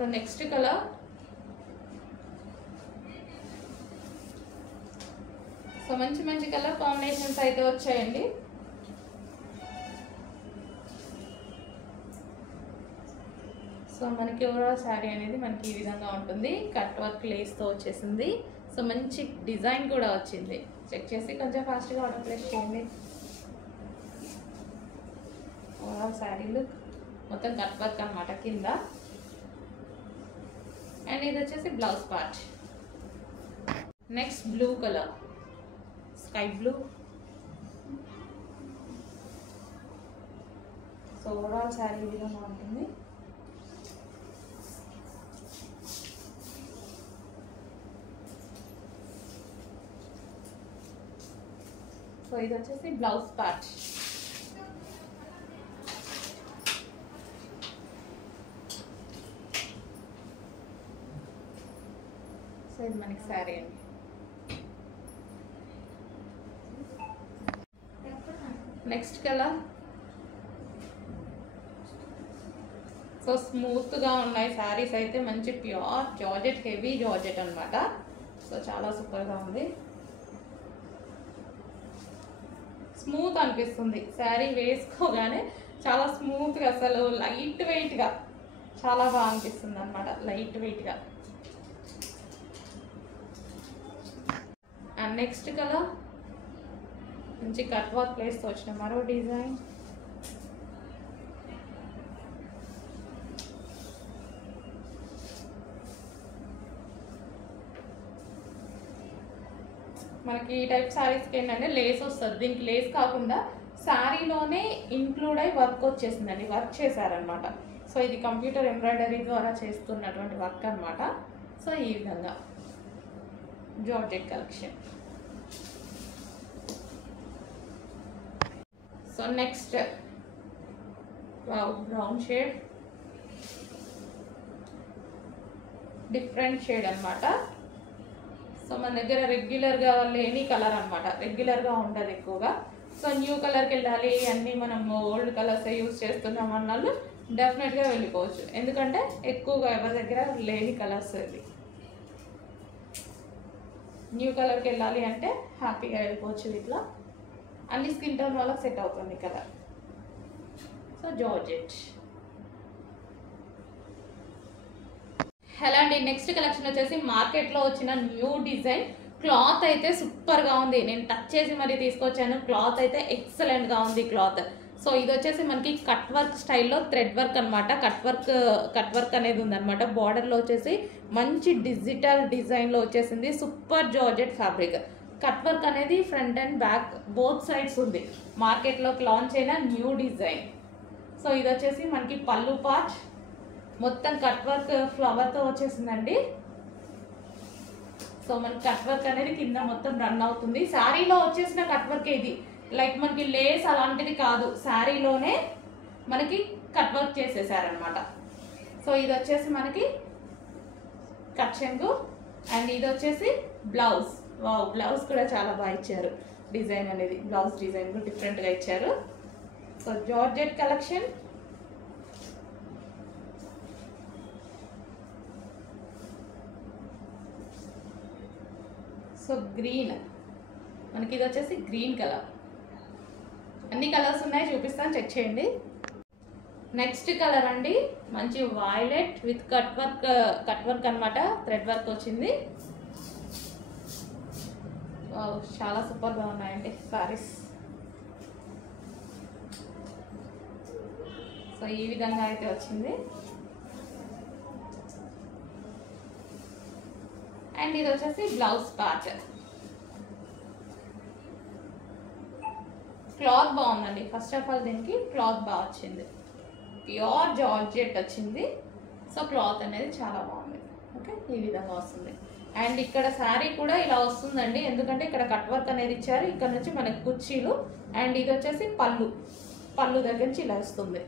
So next colour so మంచి మంచి colour combinations అయితే వచ్చాయండి. సో మనకి ఓవరాల్ శారీ అనేది మనకి ఈ విధంగా ఉంటుంది. కట్ వర్క్ లేస్తో వచ్చేసింది. సో మంచి డిజైన్ కూడా వచ్చింది. చెక్ చేసి కొంచెం ఫాస్ట్గా ఆర్డర్ ప్లేస్ చేయండి. ఓవరాల్ శారీలు మొత్తం కట్ వర్క్ అనమాట కింద. అండ్ ఇది వచ్చేసి blouse part. Next blue colour, sky blue. So overall sari ఈ విధంగా ఉంటుంది. సో ఇది వచ్చేసి బ్లౌజ్ పార్ట్. సో ఇది మనకి శారీ అండి. నెక్స్ట్ కలర్ సో స్మూత్గా ఉన్నాయి శారీస్ అయితే. మంచి ప్యూర్ జార్జెట్, హెవీ జార్జెట్ అనమాట. సో చాలా సూపర్గా ఉంది. స్మూత్ అనిపిస్తుంది శారీ వేసుకోగానే. చాలా స్మూత్గా, అసలు లైట్ వెయిట్గా చాలా బాగా అనిపిస్తుంది అనమాట. లైట్ వెయిట్గా. అండ్ నెక్స్ట్ కలర్ మంచి కట్ వర్క్ ప్లేస్తో వచ్చిన మరో డిజైన్. మనకి ఈ టైప్ శారీస్కి ఏంటంటే లేస్ వస్తుంది. దీనికి లేస్ కాకుండా శారీలోనే ఇంక్లూడ్ అయ్యి వర్క్ వచ్చేసిందండి. వర్క్ చేశారనమాట. సో ఇది కంప్యూటర్ ఎంబ్రాయిడరీ ద్వారా చేస్తున్నటువంటి వర్క్ అనమాట. సో ఈ విధంగా georgette collection. So next brown shade, different shade అనమాట. సో మన దగ్గర రెగ్యులర్గా లేని కలర్ అనమాట. రెగ్యులర్గా ఉండదు ఎక్కువగా. సో న్యూ కలర్కి వెళ్ళాలి, అన్నీ మనం ఓల్డ్ కలర్స్ యూజ్ చేస్తున్నాం అన్నట్లు డెఫినెట్గా వెళ్ళిపోవచ్చు. ఎందుకంటే ఎక్కువగా ఎవరి దగ్గర లేని కలర్స్ ఇది. న్యూ కలర్కి వెళ్ళాలి అంటే హ్యాపీగా వెళ్ళిపోవచ్చు. ఇట్లా అన్ని స్కిన్ టోన్ వాళ్ళకి సెట్ అవుతుంది కలర్. So georgette. హలో అండి, నెక్స్ట్ కలెక్షన్ వచ్చేసి మార్కెట్లో వచ్చిన న్యూ డిజైన్. క్లాత్ అయితే సూపర్గా ఉంది. నేను టచ్ చేసి మరీ తీసుకొచ్చాను. క్లాత్ అయితే ఎక్సలెంట్గా ఉంది క్లాత్. సో ఇది వచ్చేసి మనకి కట్ వర్క్ స్టైల్లో థ్రెడ్ వర్క్ అనమాట. కట్ వర్క్ అనేది ఉందన్నమాట. బార్డర్లో వచ్చేసి మంచి డిజిటల్ డిజైన్లో వచ్చేసింది. Super georgette fabric. Cut work అనేది front and back both sides ఉంది. మార్కెట్లోకి లాంచ్ అయిన న్యూ డిజైన్. సో ఇది వచ్చేసి మనకి పళ్ళు పార్ట్ మొత్తం కట్ వర్క్ ఫ్లవర్తో వచ్చేసిందండి. సో మనకి కట్ వర్క్ అనేది కింద మొత్తం రన్ అవుతుంది. శారీలో వచ్చేసిన కట్ వర్క్ ఇది. లైక్ మనకి లేస్ అలాంటిది కాదు, శారీలోనే మనకి కట్ వర్క్ చేసేసారనమాట. సో ఇది వచ్చేసి మనకి కట్ చెంగు. అండ్ ఇది వచ్చేసి బ్లౌజ్. వావ్, బ్లౌజ్ కూడా చాలా బాగా ఇచ్చారు. డిజైన్ అనేది బ్లౌజ్ డిజైన్ కూడా డిఫరెంట్గా ఇచ్చారు. So georgette collection. So green, మనకి ఇది వచ్చేసి గ్రీన్ కలర్. అన్ని కలర్స్ ఉన్నాయి, చూపిస్తాను, చెక్ చేయండి. నెక్స్ట్ కలర్ అండి మంచి వైలెట్ విత్ కట్ వర్క్ అనమాట. థ్రెడ్ వర్క్ వచ్చింది. చాలా సూపర్గా ఉన్నాయండి సారీస్. సో ఈ విధంగా అయితే వచ్చింది. అండ్ ఇది వచ్చేసి బ్లౌజ్ పార్ట్. క్లాత్ బాగుందండి. ఫస్ట్ ఆఫ్ ఆల్ దీనికి క్లాత్ బాగా వచ్చింది. ప్యూర్ జార్జెట్ వచ్చింది. సో క్లాత్ అనేది చాలా బాగుంది. ఓకే, ఈ విధంగా వస్తుంది. అండ్ ఇక్కడ శారీ కూడా ఇలా వస్తుందండి. ఎందుకంటే ఇక్కడ కట్ వర్క్ అనేది ఇచ్చారు. ఇక్కడ నుంచి మనకి కుర్చీలు. అండ్ ఇది వచ్చేసి పళ్ళు దగ్గర నుంచి ఇలా వస్తుంది.